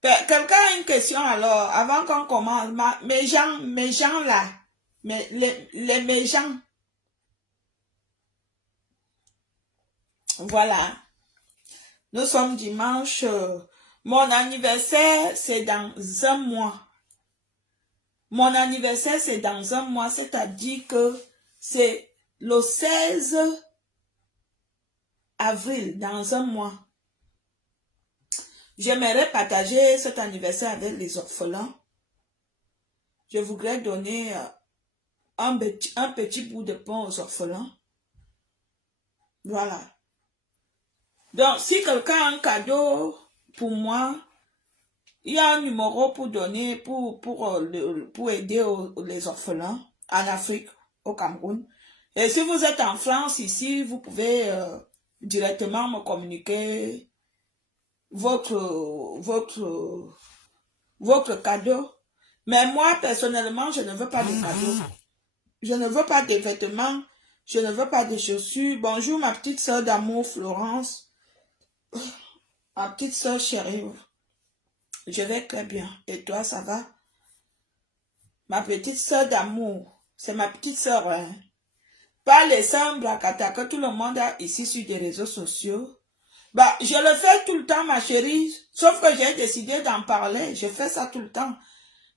Quelqu'un a une question alors, avant qu'on commence. Mes gens là, mes gens, voilà. Nous sommes dimanche. Mon anniversaire, c'est dans un mois. Mon anniversaire, c'est dans un mois, c'est-à-dire que c'est le 16 avril, dans un mois. J'aimerais partager cet anniversaire avec les orphelins. Je voudrais donner un petit bout de pain aux orphelins. Voilà. Donc, si quelqu'un a un cadeau pour moi, il y a un numéro pour donner, pour aider les orphelins en Afrique, au Cameroun. Et si vous êtes en France, ici, vous pouvez directement me communiquer votre cadeau. Mais moi, personnellement, je ne veux pas de cadeau. Je ne veux pas de vêtements. Je ne veux pas de chaussures. Bonjour, ma petite soeur d'amour, Florence. Ma petite soeur chérie. Je vais très bien. Et toi, ça va? Ma petite soeur d'amour. C'est ma petite soeur, hein. Pas les sœurs Blacata que tout le monde a ici sur des réseaux sociaux. Bah, je le fais tout le temps, ma chérie. Sauf que j'ai décidé d'en parler. Je fais ça tout le temps.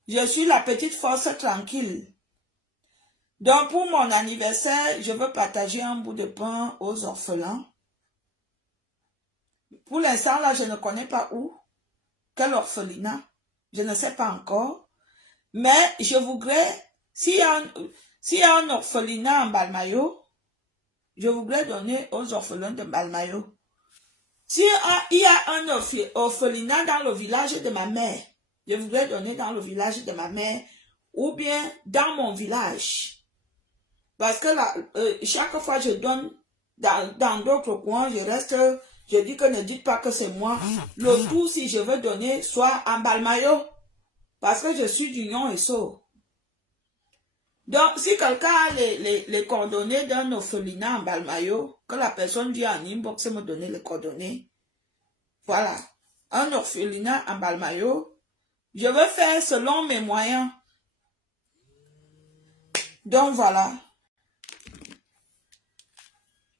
Je suis la petite force tranquille. Donc, pour mon anniversaire, je veux partager un bout de pain aux orphelins. Pour l'instant, là, je ne connais pas où. Quel orphelinat. Je ne sais pas encore. Mais je voudrais, s'il y a un orphelinat en Balmayo, je voudrais donner aux orphelins de Balmayo. S'il y a un orphelinat dans le village de ma mère, je voudrais donner dans le village de ma mère ou bien dans mon village. Parce que là, chaque fois que je donne dans d'autres coins, je dis que ne dites pas que c'est moi. Le tout, si je veux donner, soit en Balmayo. Parce que je suis d'Union et Sceaux. Donc, si quelqu'un a les coordonnées d'un orphelinat en Balmayo, que la personne vient en inbox me donner les coordonnées. Voilà. Un orphelinat en Balmayo. Je veux faire selon mes moyens. Donc, voilà.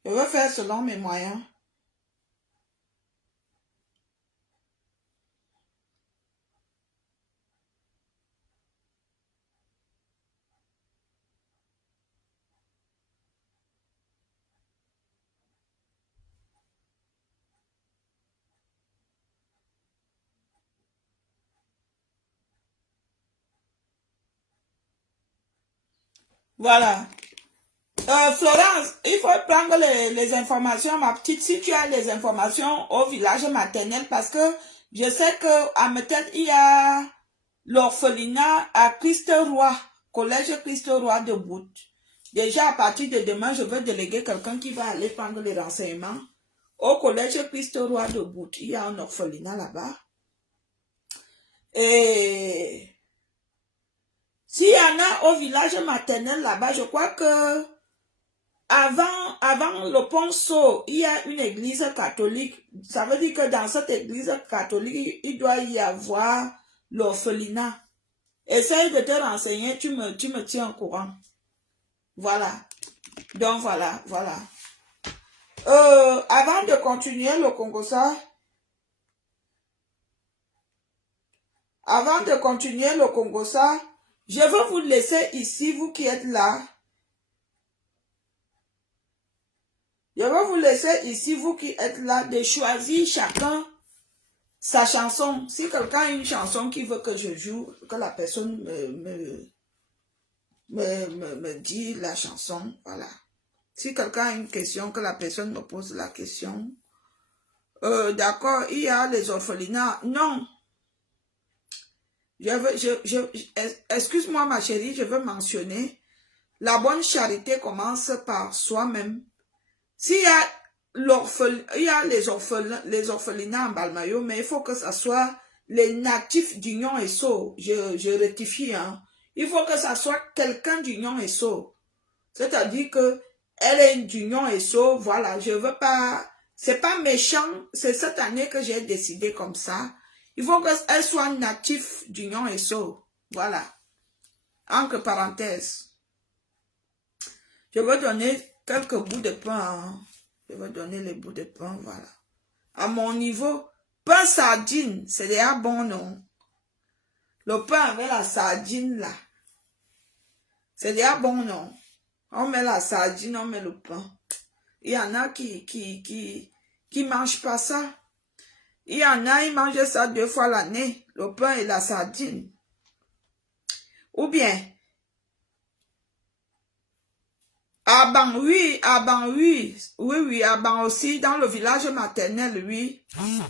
Je veux faire selon mes moyens. Voilà. Florence, il faut prendre les informations, ma petite, si tu as les informations au village maternel, parce que je sais que à ma tête, il y a l'orphelinat à Christ-Roi, collège Christ-Roi de Bout. Déjà, à partir de demain, je veux déléguer quelqu'un qui va aller prendre les renseignements au collège Christ-Roi de Bout. Il y a un orphelinat là-bas. Et s'il y en a au village maternel là-bas, je crois que avant le Ponceau, il y a une église catholique. Ça veut dire que dans cette église catholique, il doit y avoir l'orphelinat. Essaye de te renseigner, tu me tiens au courant. Voilà. Donc voilà. Avant de continuer le Congossa, je veux vous laisser ici, vous qui êtes là. Je vais vous laisser ici, vous qui êtes là, de choisir chacun sa chanson. Si quelqu'un a une chanson qui veut que je joue, que la personne me dit la chanson, voilà. Si quelqu'un a une question, que la personne me pose la question. D'accord, il y a les orphelinats. Non. Excuse-moi ma chérie, je veux mentionner, la bonne charité commence par soi-même. S'il y a les orphelinats en Balmayo, mais il faut que ça soit les natifs d'Union et Sceaux. Je rectifie, hein. Il faut que ça soit quelqu'un d'Union et Sceaux. C'est-à-dire que elle est d'Union et Sceaux, voilà, je veux pas, c'est pas méchant, c'est cette année que j'ai décidé comme ça. Il faut qu'elle soit natif d'Union et so. Voilà. Entre parenthèses. Je vais donner quelques bouts de pain. Hein. Je vais donner les bouts de pain, voilà. À mon niveau, pain sardine, c'est déjà bon, non? Le pain avec la sardine, là. C'est déjà bon, non? On met la sardine, on met le pain. Il y en a qui mangent pas ça. Il y en a, ils mangent ça 2 fois l'année, le pain et la sardine. Ou bien, Aban, oui, Aban aussi, dans le village maternel, oui.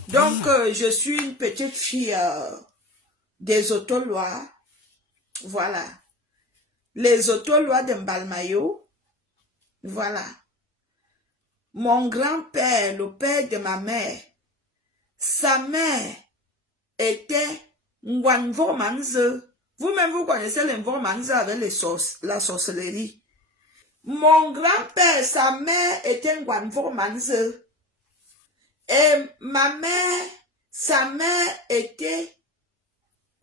Donc, je suis une petite fille des Autolois. Voilà. Les Autolois de Mbalmayo. Voilà. Mon grand-père, le père de ma mère, sa mère était Ngwanvo Manze. Vous-même, vous connaissez les Ngwanvo Manze avec la sorcellerie. Mon grand-père, sa mère était Ngwanvo Manze. Et ma mère, sa mère était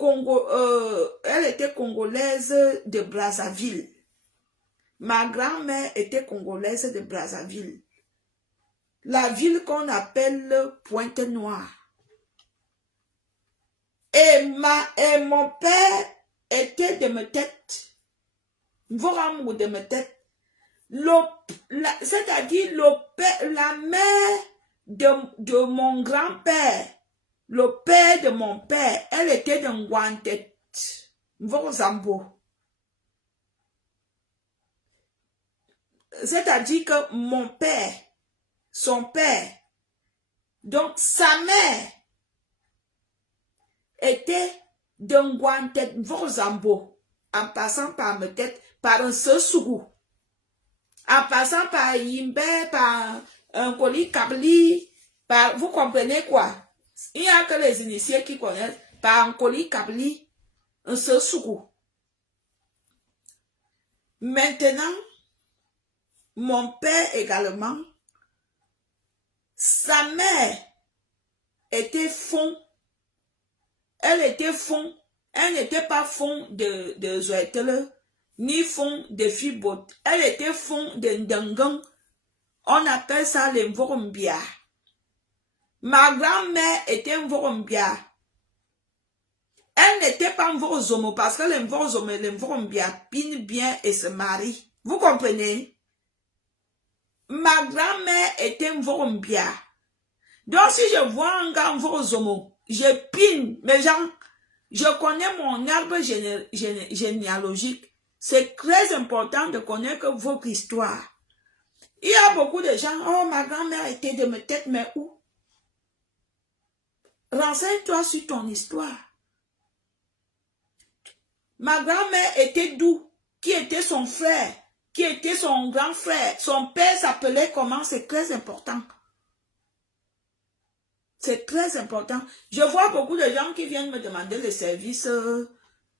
elle était congolaise de Brazzaville. Ma grand-mère était congolaise de Brazzaville. La ville qu'on appelle Pointe-Noire. Et mon père était de me tête. Voram de me tête. C'est-à-dire la mère de mon grand-père, le père de mon père, elle était de Ngwantet, Mvorzambo. C'est-à-dire que mon père, son père, donc sa mère, était de Ngwantet, Mvorzambo, en passant par me tête, par un Sessougou. En passant par Yimbe, par un Koli Kabli, par, vous comprenez quoi? Il n'y a que les initiés qui connaissent, par un Koli Kabli, un Sessougou. Maintenant, mon père également, sa mère était fond. Elle était fond. Elle n'était pas fond de Zoétele, ni fond de Fibot. Elle était fond de Ndangang. On appelle ça les Mvorumbia. Ma grand-mère était Mvorumbia. Elle n'était pas Mvoruzomo parce que les Mvoruzomo et les Mvorumbia pinent bien et se marient. Vous comprenez? Ma grand-mère était Mvorumbia. Donc si je vois un gars Mvoruzomo, je pine. Mais genre, je connais mon arbre généalogique. C'est très important de connaître votre histoire. Il y a beaucoup de gens, oh, ma grand-mère était de me tête, mais où? Renseigne-toi sur ton histoire. Ma grand-mère était d'où? Qui était son frère? Qui était son grand frère? Son père s'appelait comment? C'est très important. C'est très important. Je vois beaucoup de gens qui viennent me demander les services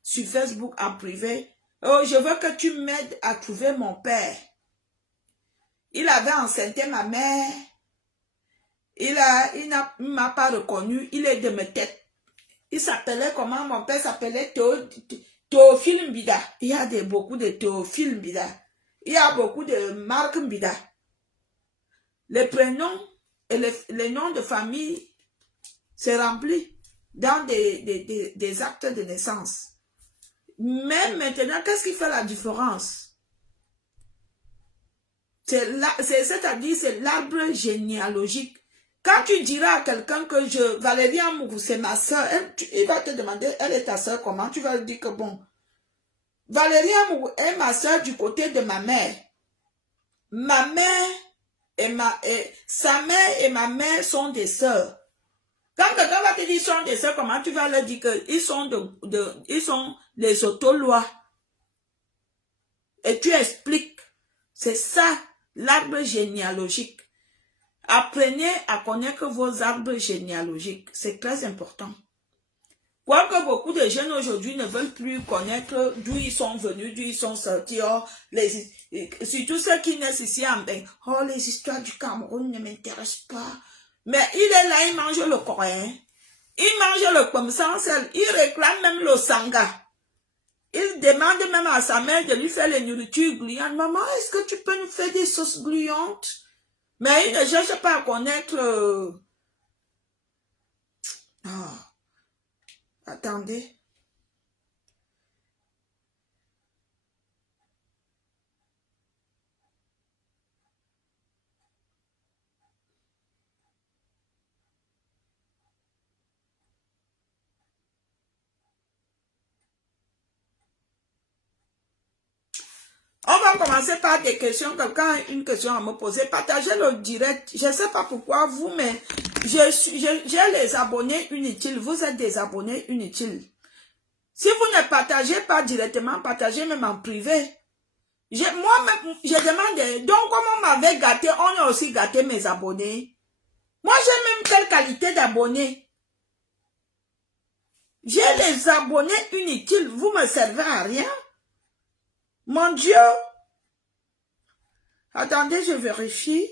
sur Facebook en privé. Oh, je veux que tu m'aides à trouver mon père. Il avait enceinté ma mère. Il ne m'a pas reconnu. Il est de mes têtes. Il s'appelait comment? Mon père s'appelait Théophile Mbida. Il y a beaucoup de Théophile Mbida. Il y a beaucoup de Marc Mbida. Les prénoms et les noms de famille, c'est rempli dans des actes de naissance. Mais maintenant, qu'est-ce qui fait la différence? C'est-à-dire, c'est l'arbre généalogique. Quand tu diras à quelqu'un que Valérie Amougou, c'est ma soeur, il va te demander, elle est ta soeur comment? Tu vas lui dire que bon, Valérie Amougou est ma soeur du côté de ma mère. Ma mère sa mère et ma mère sont des sœurs. Quand quelqu'un va te dire qu'ils sont des sœurs, comment tu vas leur dire qu'ils sont ils sont les Autolois? Et tu expliques. C'est ça, l'arbre généalogique. Apprenez à connaître vos arbres généalogiques. C'est très important. Quoique beaucoup de jeunes aujourd'hui ne veulent plus connaître d'où ils sont venus, d'où ils sont sortis. Oh, surtout ceux qui naissent ici en Bénin. Oh, les histoires du Cameroun ne m'intéressent pas. Mais il est là, il mange le coréen. Il mange le pomme sans sel. Il réclame même le sanga. Il demande même à sa mère de lui faire les nourritures gluantes. Maman, est-ce que tu peux nous faire des sauces gluantes? Mais il ne cherche pas à connaître... Ah, attendez. On va commencer par des questions. Quelqu'un a une question à me poser. Partagez le direct. Je ne sais pas pourquoi vous, mais j'ai les abonnés inutiles. Vous êtes des abonnés inutiles. Si vous ne partagez pas directement, partagez même en privé. Moi-même, je demande, donc comme on m'avait gâté, on a aussi gâté mes abonnés. Moi, j'ai même quelle qualité d'abonnés. J'ai les abonnés inutiles. Vous me servez à rien. Mon Dieu. Attendez, je vérifie.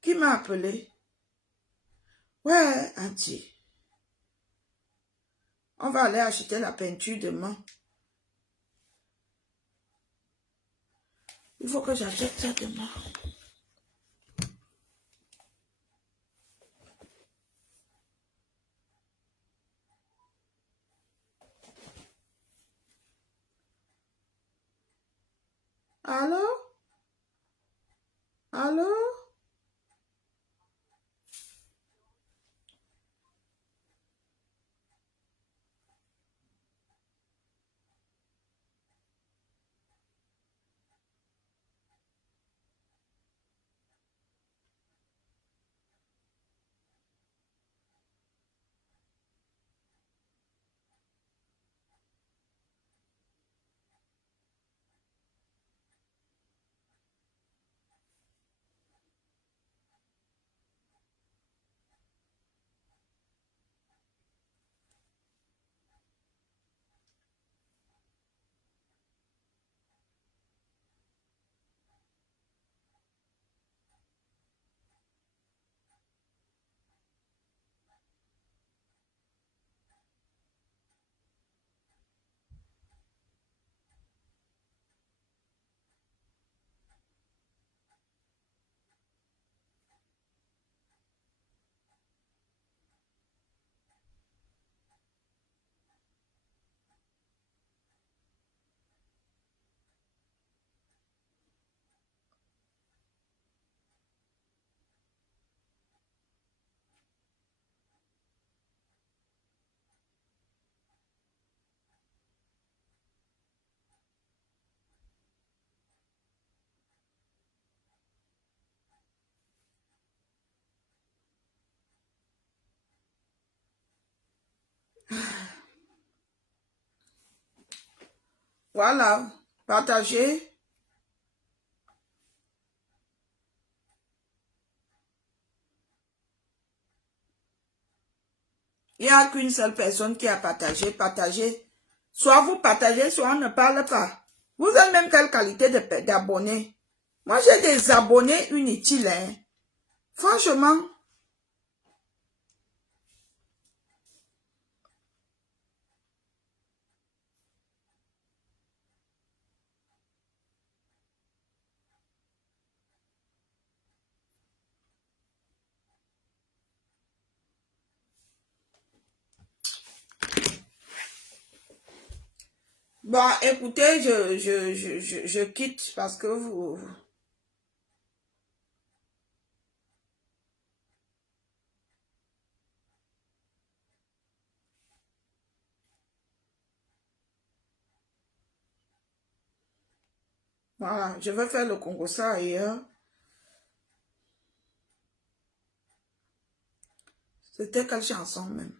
Qui m'a appelé? Ouais, Auntie. On va aller acheter la peinture demain. Il faut que j'achète ça demain. Allô? Allô? Voilà. Partagez. Il n'y a qu'une seule personne qui a partagé. Partagez. Soit vous partagez, soit on ne parle pas. Vous avez même quelle qualité d'abonnés? Moi, j'ai des abonnés inutiles. Hein. Franchement. Bon, écoutez, je quitte parce que vous... Voilà, je vais faire le Congo ça ailleurs. C'était quelle chanson même?